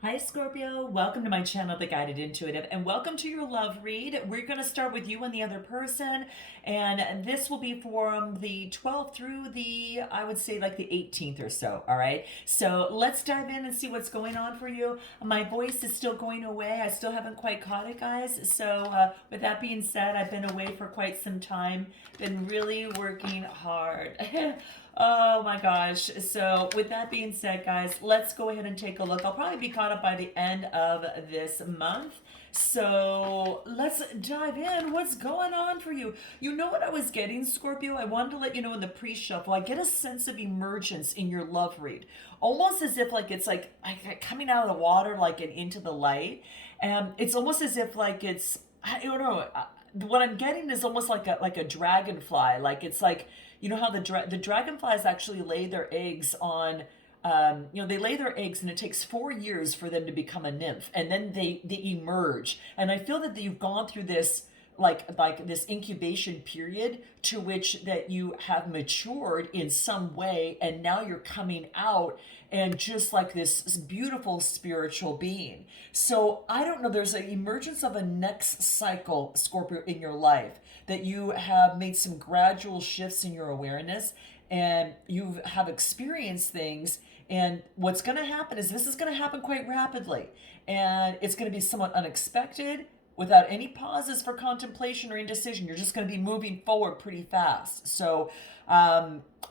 Hi Scorpio, welcome to my channel, The Guided Intuitive, and welcome to your love read. We're going to start with you and the other person, and this will be from the 12th through the, I would say like the 18th or so, all right? So let's dive in and see what's going on for you. My voice is still going away. I still haven't quite caught it, guys. So with that being said, I've been away for quite some time, been really working hard. Oh my gosh. So, with that being said, guys, let's go ahead and take a look. I'll probably be caught up by the end of this month. So, let's dive in. What's going on for you? You know what I was getting, Scorpio? I wanted to let you know in the pre shuffle, I get a sense of emergence in your love read. Almost as if, like, it's like coming out of the water, like, and into the light. And it's almost as if, like, I don't know. What I'm getting is almost like a dragonfly. Like, it's like, you know how the dragonflies actually lay their eggs on, they lay their eggs and it takes 4 years for them to become a nymph, and then they emerge. And I feel that you've gone through this like this incubation period to which that you have matured in some way, and now you're coming out and just like this beautiful spiritual being. So I don't know, there's an emergence of a next cycle, Scorpio, in your life, that you have made some gradual shifts in your awareness, and you have experienced things. And what's going to happen is this is going to happen quite rapidly, and it's going to be somewhat unexpected, without any pauses for contemplation or indecision. You're just going to be moving forward pretty fast. So,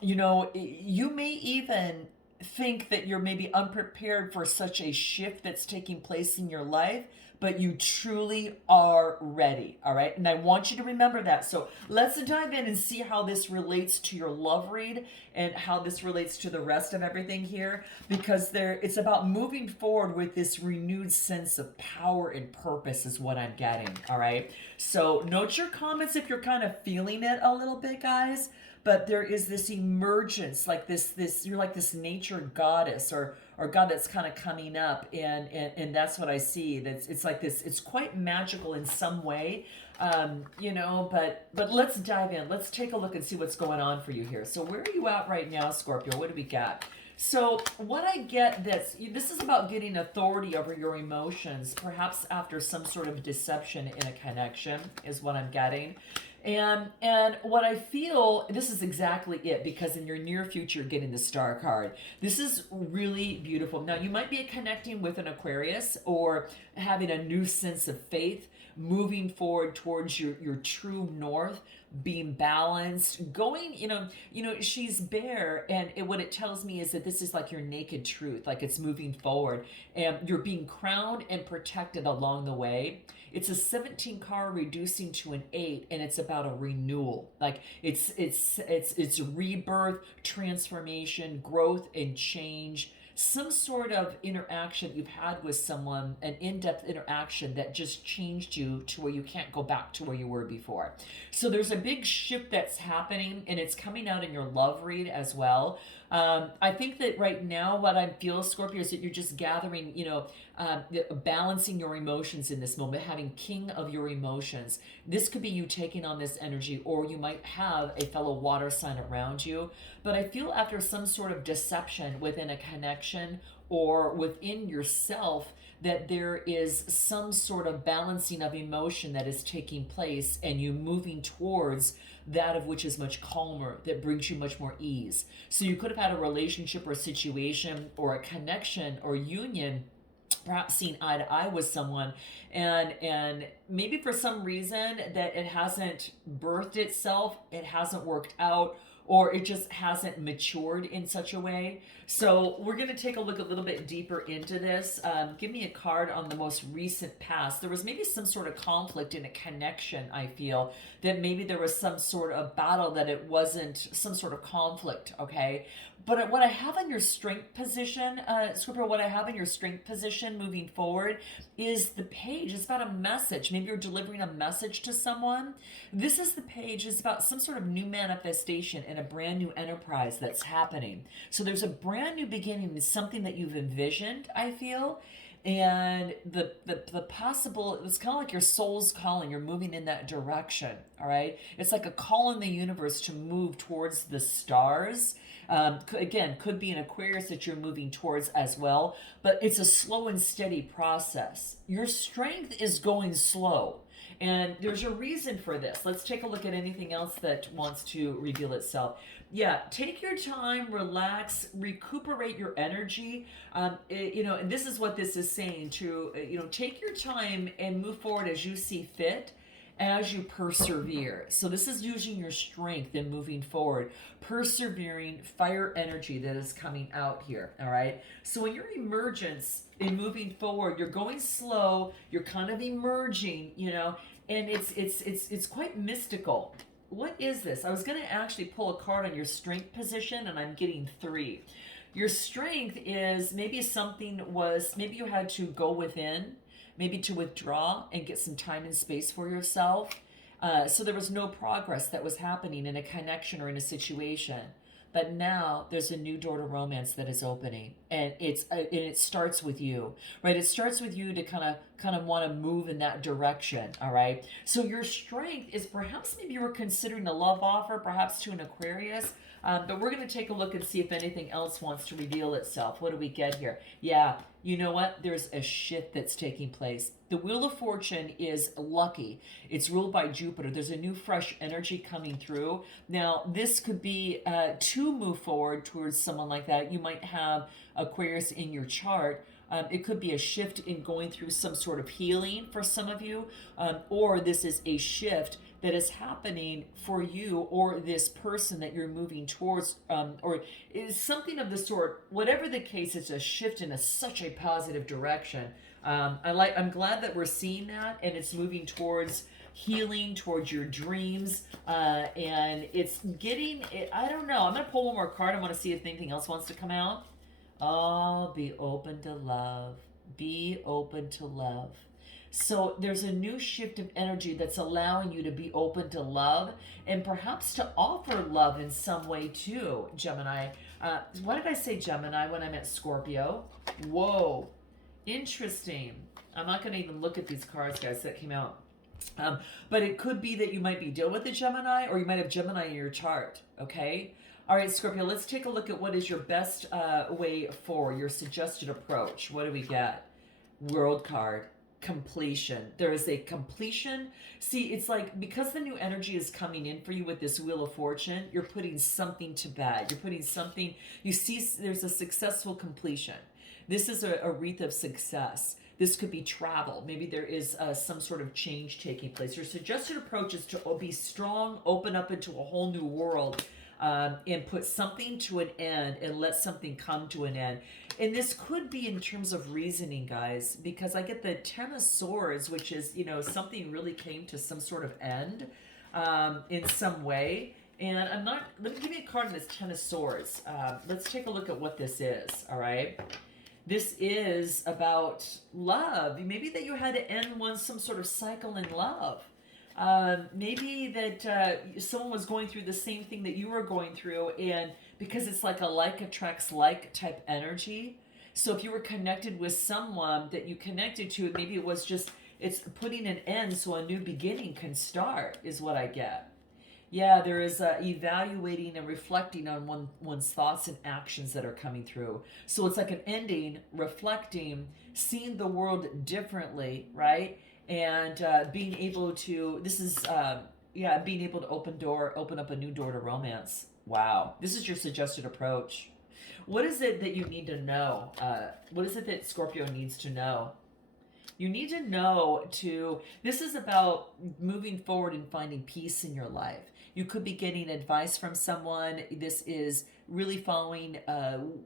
you may even think that you're maybe unprepared for such a shift that's taking place in your life, but you truly are ready. All right. And I want you to remember that. So let's dive in and see how this relates to your love read and how this relates to the rest of everything here, because it's about moving forward with this renewed sense of power and purpose is what I'm getting. All right. So note your comments if you're kind of feeling it a little bit, guys. But there is this emergence, like this you're like this nature goddess, or God that's kind of coming up, and that's what I see. That's It's like this. It's quite magical in some way, But let's dive in. Let's take a look and see what's going on for you here. So where are you at right now, Scorpio? What do we got? So what I get, this is about getting authority over your emotions, perhaps after some sort of deception in a connection, is what I'm getting. And what I feel, this is exactly it, because in your near future, you're getting the star card. This is really beautiful. Now, you might be connecting with an Aquarius or having a new sense of faith, moving forward towards your true north, being balanced, going, she's bare, and what it tells me is that this is like your naked truth, like it's moving forward, and you're being crowned and protected along the way. It's a 17 card reducing to an 8, and it's about a renewal. Like it's rebirth, transformation, growth, and change. Some sort of interaction you've had with someone, an in-depth interaction that just changed you to where you can't go back to where you were before. So there's a big shift that's happening, and it's coming out in your love read as well. I think that right now, what I feel, Scorpio, is that you're just gathering, balancing your emotions in this moment, having king of your emotions. This could be you taking on this energy, or you might have a fellow water sign around you. But I feel after some sort of deception within a connection or within yourself, that there is some sort of balancing of emotion that is taking place, and you moving towards that of which is much calmer, that brings you much more ease. So you could have had a relationship or a situation or a connection or union, perhaps seeing eye to eye with someone, and maybe for some reason that it hasn't birthed itself, it hasn't worked out, or it just hasn't matured in such a way. So we're going to take a look a little bit deeper into this. Give me a card on the most recent past. There was maybe some sort of conflict in a connection, I feel, that maybe there was some sort of battle, that it wasn't some sort of conflict, okay? But what I have in your strength position, Scorpio, what I have in your strength position moving forward is the page. It's about a message. Maybe you're delivering a message to someone. This is the page. It's about some sort of new manifestation and a brand new enterprise that's happening. So there's a brand new beginning. It's something that you've envisioned, I feel. And the possible, it's kind of like your soul's calling. You're moving in that direction. All right, it's like a call in the universe to move towards the stars. Again, could be an Aquarius that you're moving towards as well, but it's a slow and steady process. Your strength is going slow, and there's a reason for this. Let's take a look at anything else that wants to reveal itself. Yeah, take your time, relax, recuperate your energy. And this is what this is saying to, take your time and move forward as you see fit, as you persevere. So this is using your strength and moving forward, persevering fire energy that is coming out here. All right. So in your emergence in moving forward, you're going slow, you're kind of emerging, and it's quite mystical. What is this? I was going to actually pull a card on your strength position, and I'm getting three. Your strength is maybe maybe you had to go within, maybe to withdraw and get some time and space for yourself. So there was no progress that was happening in a connection or in a situation. But now there's a new door to romance that is opening, and it starts with you, right? It starts with you to kind of want to move in that direction. All right. So your strength is perhaps maybe you were considering a love offer, perhaps to an Aquarius. But we're going to take a look and see if anything else wants to reveal itself. What do we get here? Yeah, you know what? There's a shift that's taking place. The Wheel of Fortune is lucky. It's ruled by Jupiter. There's a new fresh energy coming through. Now, this could be to move forward towards someone like that. You might have Aquarius in your chart. It could be a shift in going through some sort of healing for some of you, or this is a shift that is happening for you or this person that you're moving towards, or is something of the sort. Whatever the case, it's a shift in such a positive direction. I'm glad that we're seeing that, and it's moving towards healing, towards your dreams, and it's getting. I don't know. I'm gonna pull one more card. I want to see if anything else wants to come out. Oh, be open to love. Be open to love. So there's a new shift of energy that's allowing you to be open to love and perhaps to offer love in some way too, Gemini. Why did I say Gemini when I meant Scorpio? Whoa, interesting. I'm not going to even look at these cards, guys, that came out. But it could be that you might be dealing with a Gemini, or you might have Gemini in your chart, okay? All right, Scorpio, let's take a look at what is your best way forward, your suggested approach. What do we get? World card. Completion. There is a completion. See, it's like because the new energy is coming in for you with this Wheel of Fortune, you're putting something to bed. You're putting something, you see, there's a successful completion. This is a wreath of success. This could be travel. Maybe there is some sort of change taking place. Your suggested approach is to be strong, open up into a whole new world, and put something to an end and let something come to an end. And this could be in terms of reasoning, guys, because I get the Ten of Swords, which is, something really came to some sort of end in some way. And let me give you a card of this Ten of Swords. Let's take a look at what this is, all right? This is about love. Maybe that you had to end some sort of cycle in love. Maybe that someone was going through the same thing that you were going through, and because it's like a like attracts like type energy. So if you were connected with someone that you connected to, maybe it was just, it's putting an end so a new beginning can start, is what I get. Yeah, there is evaluating and reflecting on one's thoughts and actions that are coming through. So it's like an ending, reflecting, seeing the world differently, right? And being able to, being able to open up a new door to romance. Wow. This is your suggested approach. What is it that you need to know? What is it that Scorpio needs to know? You need to know this is about moving forward and finding peace in your life. You could be getting advice from someone. This is really following,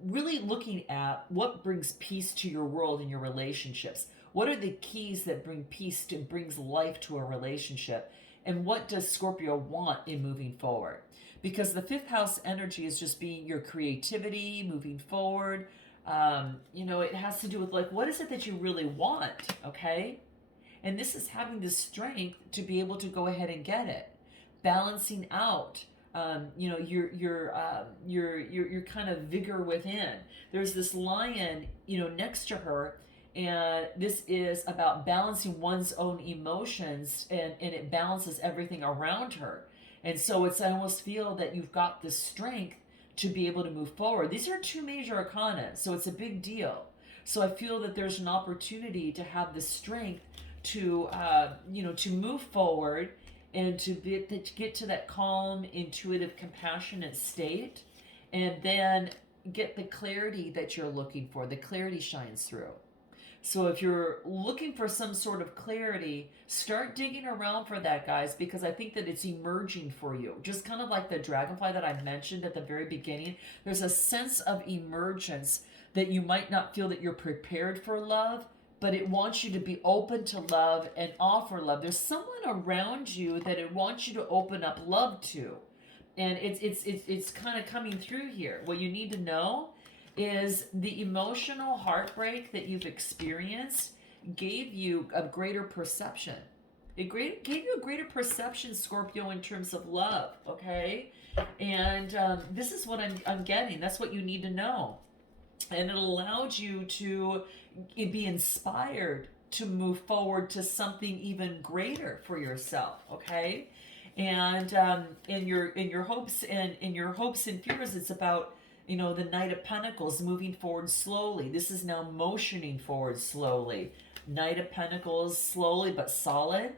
really looking at what brings peace to your world and your relationships. What are the keys that bring peace and brings life to a relationship? And what does Scorpio want in moving forward? Because the fifth house energy is just being your creativity, moving forward. It has to do with what is it that you really want, okay? And this is having the strength to be able to go ahead and get it. Balancing out, your kind of vigor within. There's this lion, next to her, And this is about balancing one's own emotions, and it balances everything around her. And so I almost feel that you've got the strength to be able to move forward. These are two major arcana, so it's a big deal. So I feel that there's an opportunity to have the strength to, to move forward and to get to that calm, intuitive, compassionate state, and then get the clarity that you're looking for. The clarity shines through. So if you're looking for some sort of clarity, start digging around for that, guys, because I think that it's emerging for you. Just kind of like the dragonfly that I mentioned at the very beginning, there's a sense of emergence that you might not feel that you're prepared for love, but it wants you to be open to love and offer love. There's someone around you that it wants you to open up love to. And it's kind of coming through here. What you need to know is the emotional heartbreak that you've experienced gave you a greater perception. Gave you a greater perception, Scorpio, in terms of love, okay? And this is what I'm getting. That's what you need to know. And it allowed you to be inspired to move forward to something even greater for yourself, okay? And in your hopes and fears, it's about the Knight of Pentacles moving forward slowly. This is now motioning forward slowly. Knight of Pentacles, slowly but solid.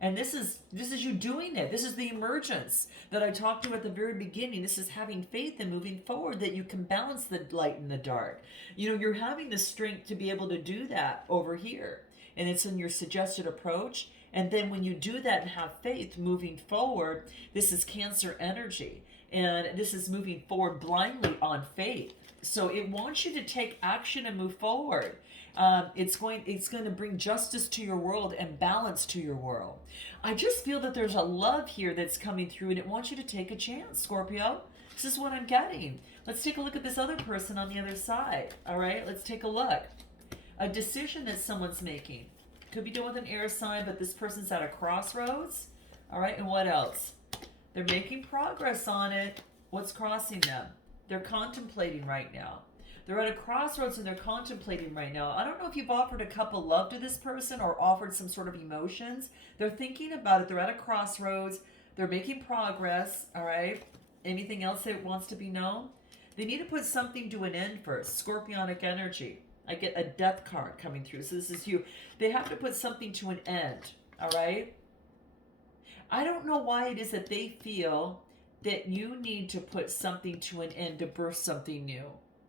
And this is you doing it. This is the emergence that I talked to at the very beginning. This is having faith and moving forward, that you can balance the light and the dark. You're having the strength to be able to do that over here. And it's in your suggested approach. And then when you do that and have faith moving forward, this is Cancer energy. And this is moving forward blindly on faith. So it wants you to take action and move forward. It's going to bring justice to your world and balance to your world. I just feel that there's a love here that's coming through, and it wants you to take a chance, Scorpio. This is what I'm getting. Let's take a look at this other person on the other side. All right, let's take a look. A decision that someone's making. Could be doing with an air sign, but this person's at a crossroads. All right, and what else? They're making progress on it. What's crossing them? They're contemplating right now. They're at a crossroads and they're contemplating right now. I don't know if you've offered a cup of love to this person or offered some sort of emotions. They're thinking about it. They're at a crossroads. They're making progress. All right. Anything else that wants to be known? They need to put something to an end first. Scorpionic energy. I get a death card coming through. So this is you. They have to put something to an end. All right. I don't know why it is that they feel that you need to put something to an end to birth something new.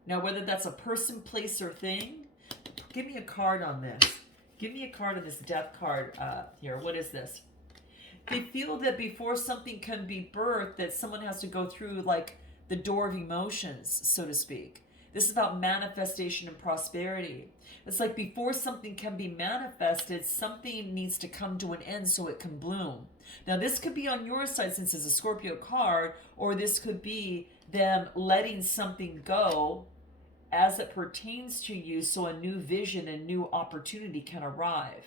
Now, whether that's a person, place, or thing, give me a card on this. Give me a card on this death card here. What is this? They feel that before something can be birthed, that someone has to go through like the door of emotions, so to speak. This is about manifestation and prosperity. It's like before something can be manifested, something needs to come to an end so it can bloom. Now, this could be on your side since it's a Scorpio card, or this could be them letting something go as it pertains to you so a new vision and new opportunity can arrive.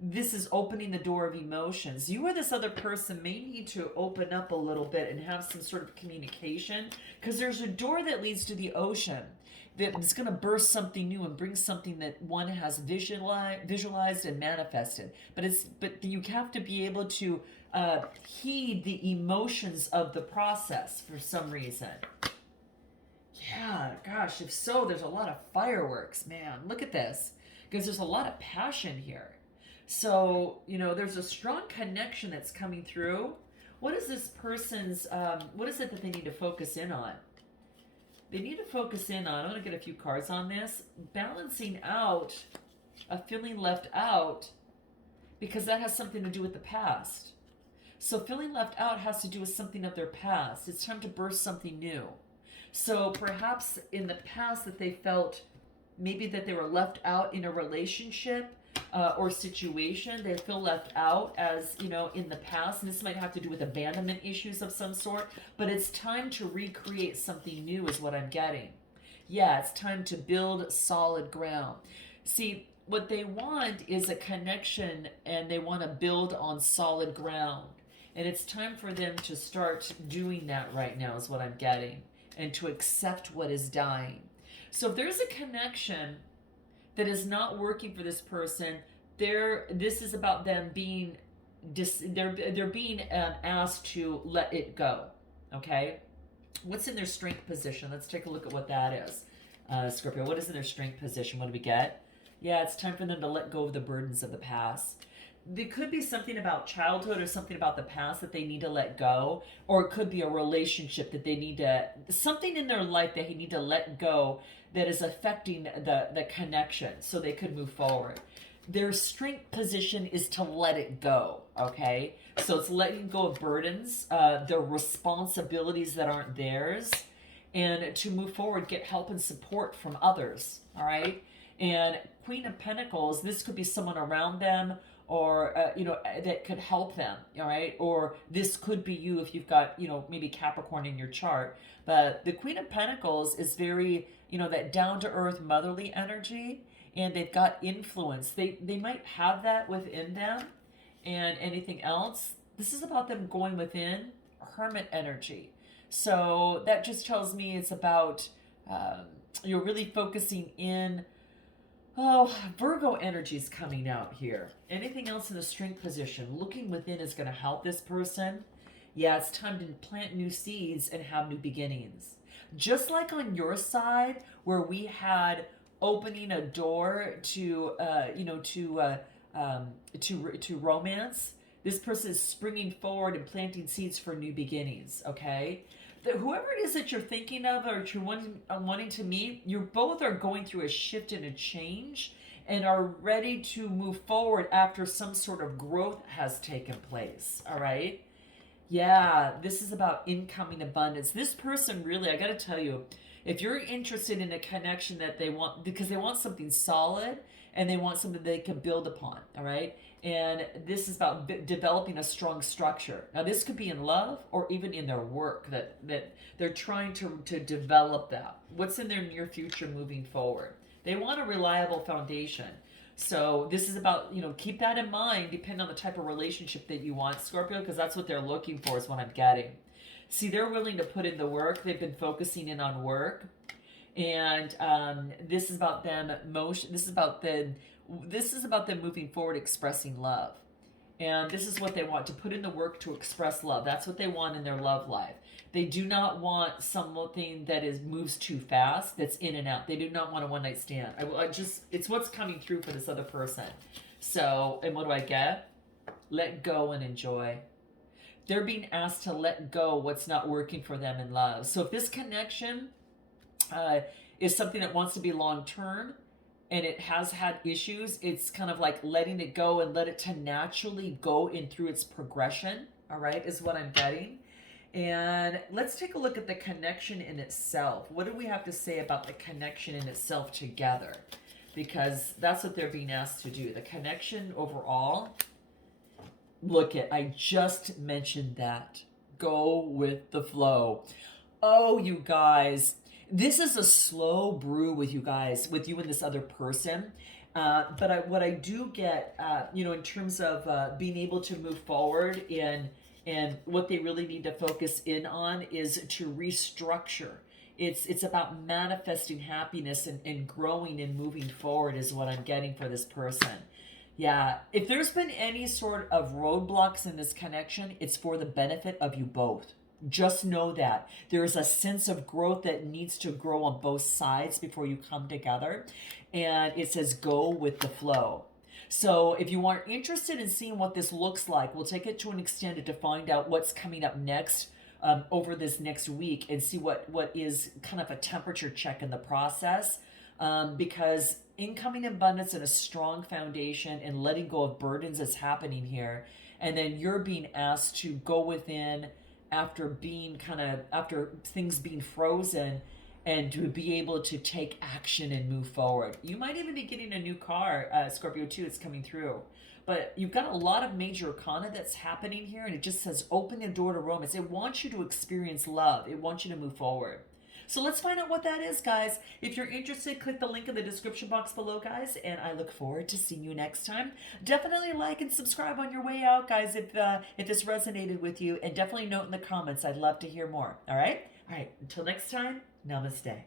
This is opening the door of emotions. You or this other person may need to open up a little bit and have some sort of communication, because there's a door that leads to the ocean that is going to burst something new and bring something that one has visualized and manifested. But you have to be able to heed the emotions of the process for some reason. Yeah, gosh, if so, there's a lot of fireworks, man. Look at this, because there's a lot of passion here. So, there's a strong connection that's coming through. What is this person's, what is it that they need to focus in on? They need to focus in on, I'm going to get a few cards on this, balancing out a feeling left out, because that has something to do with the past. So feeling left out has to do with something of their past. It's time to birth something new. So perhaps in the past that they felt maybe that they were left out in a relationship or situation. They feel left out as, in the past. And this might have to do with abandonment issues of some sort. But it's time to recreate something new is what I'm getting. Yeah, it's time to build solid ground. See, what they want is a connection, and they want to build on solid ground. And it's time for them to start doing that right now is what I'm getting. And to accept what is dying. So if there's a connection that is not working for this person. This is about them being they're being asked to let it go. Okay, what's in their strength position? Let's take a look at what that is. Scorpio, what is in their strength position? What do we get? Yeah, it's time for them to let go of the burdens of the past. There could be something about childhood or something about the past that they need to let go, or it could be a relationship that they need to, something in their life that they need to let go that is affecting the connection so they could move forward. Their strength position is to let it go, okay? So it's letting go of burdens, their responsibilities that aren't theirs, and to move forward, get help and support from others, all right? And Queen of Pentacles, this could be someone around them, or that could help them, all right? Or this could be you if you've got maybe Capricorn in your chart. But the Queen of Pentacles is very that down-to-earth motherly energy, and they've got influence. They might have that within them. And anything else, this is about them going within, hermit energy. So that just tells me it's about you're really focusing in. Oh, Virgo energy is coming out here. Anything else in the strength position? Looking within is going to help this person. Yeah, it's time to plant new seeds and have new beginnings. Just like on your side, where we had opening a door to romance, this person is springing forward and planting seeds for new beginnings. Okay. Whoever it is that you're thinking of or you're wanting to meet, you both are going through a shift and a change and are ready to move forward after some sort of growth has taken place. All right? Yeah, this is about incoming abundance. This person really, I got to tell you, if you're interested in a connection that they want, because they want something solid and they want something they can build upon, all right? And this is about developing a strong structure. Now, this could be in love or even in their work that they're trying to develop that. What's in their near future moving forward? They want a reliable foundation. So this is about, keep that in mind, depending on the type of relationship that you want, Scorpio, because that's what they're looking for is what I'm getting. See, they're willing to put in the work. They've been focusing in on work. And this is about them motion. This is about them moving forward, expressing love. And this is what they want, to put in the work to express love. That's what they want in their love life. They do not want something that moves too fast, that's in and out. They do not want a one-night stand. It's what's coming through for this other person. So, and what do I get? Let go and enjoy. They're being asked to let go what's not working for them in love. So if this connection is something that wants to be long-term, and it has had issues, it's kind of like letting it go and let it to naturally go in through its progression, all right, is what I'm getting. And let's take a look at the connection in itself. What do we have to say about the connection in itself together? Because that's what they're being asked to do. The connection overall, I just mentioned that. Go with the flow. Oh, you guys, this is a slow brew with you guys, with you and this other person. But what I do get, in terms of being able to move forward and what they really need to focus in on is to restructure. It's about manifesting happiness and growing and moving forward is what I'm getting for this person. Yeah, if there's been any sort of roadblocks in this connection, it's for the benefit of you both. Just know that there is a sense of growth that needs to grow on both sides before you come together. And it says go with the flow. So if you are interested in seeing what this looks like, we'll take it to an extended to find out what's coming up next over this next week and see what is kind of a temperature check in the process. Because incoming abundance and a strong foundation and letting go of burdens is happening here. And then you're being asked to go within after things being frozen and to be able to take action and move forward. You might even be getting a new car, Scorpio too, it's coming through. But you've got a lot of major arcana that's happening here, and it just says open the door to romance. It wants you to experience love. It wants you to move forward. So let's find out what that is, guys. If you're interested, click the link in the description box below, guys, and I look forward to seeing you next time. Definitely like and subscribe on your way out, guys, if this resonated with you, and definitely note in the comments. I'd love to hear more. All right? All right. Until next time, namaste.